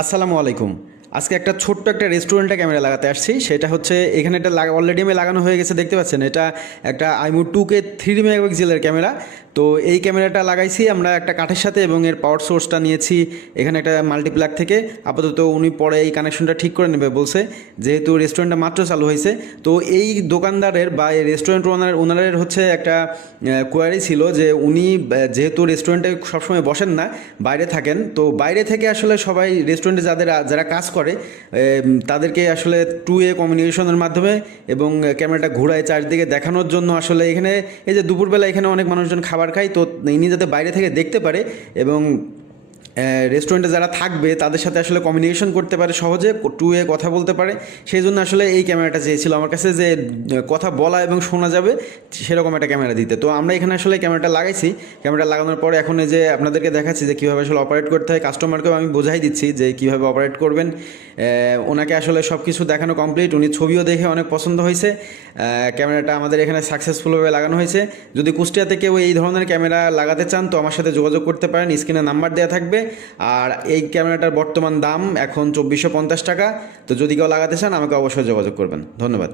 আসসালামু আলাইকুম। আজকে একটা ছোট্ট একটা রেস্টুরেন্টে ক্যামেরা লাগাতে আসছি। সেটা হচ্ছে এখানে এটা অলরেডি আমি লাগানো হয়ে গেছে, দেখতে পাচ্ছেন। এটা একটা আইমু 2K 3 মেগাপিক্সেলের ক্যামেরা। তো এই ক্যামেরাটা লাগাইছি আমরা একটা কাঠের সাথে এবং এর পাওয়ার সোর্সটা নিয়েছি এখানে একটা মাল্টিপ্লাগ থেকে। আপাতত উনি পরে এই কানেকশনটা ঠিক করে নেবে বলছে, যেহেতু রেস্টুরেন্টটা মাত্র চালু হয়েছে। তো এই দোকানদারের বা এই রেস্টুরেন্ট ওনারের হচ্ছে একটা কোয়ারি ছিল যে উনি যেহেতু রেস্টুরেন্টে সবসময় বসেন না, বাইরে থাকেন। তো বাইরে থেকে আসলে সবাই রেস্টুরেন্টে যারা কাজ করে তাদেরকে আসলে 2A কমিউনিকেশনের মাধ্যমে এবং ক্যামেরাটা ঘুরায় চারদিকে দেখানোর জন্য আসলে এখানে এই যে দুপুরবেলা এখানে অনেক মানুষজন খাবার খায়, তো ইনি যাতে বাইরে থেকে দেখতে পারে এবং রেস্টুরেন্টে যারা থাকবে তাদের সাথে আসলে কমিউনিকেশন করতে পারে, সহজে 2A কথা বলতে পারে। সেই জন্য আসলে এই ক্যামেরাটা চেয়েছিল আমার কাছে, যে কথা বলা এবং শোনা যাবে সেরকম একটা ক্যামেরা দিতে। তো আমরা এখানে আসলে ক্যামেরাটা লাগাইছি। ক্যামেরা লাগানোর পরে এখন এই যে আপনাদেরকে দেখাচ্ছি যে কীভাবে আসলে অপারেট করতে হয়। কাস্টমারকেও আমি বোঝাই দিচ্ছি যে কীভাবে অপারেট করবেন। ওনাকে আসলে সব কিছু দেখানো কমপ্লিট, উনি ছবিও দেখে অনেক পছন্দ হয়েছে। ক্যামেরাটা আমাদের এখানে সাকসেসফুলভাবে লাগানো হয়েছে। যদি কুষ্টিয়াতে কেউ এই ধরনের ক্যামেরা লাগাতে চান তো আমার সাথে যোগাযোগ করতে পারেন, স্ক্রিনে নাম্বার দেওয়া থাকবে। আর এই ক্যামেরাটার বর্তমান দাম এখন 2450 টাকা। তো যদি কেউ লাগাতে চান আমাকে অবশ্যই যোগাযোগ করবেন। ধন্যবাদ।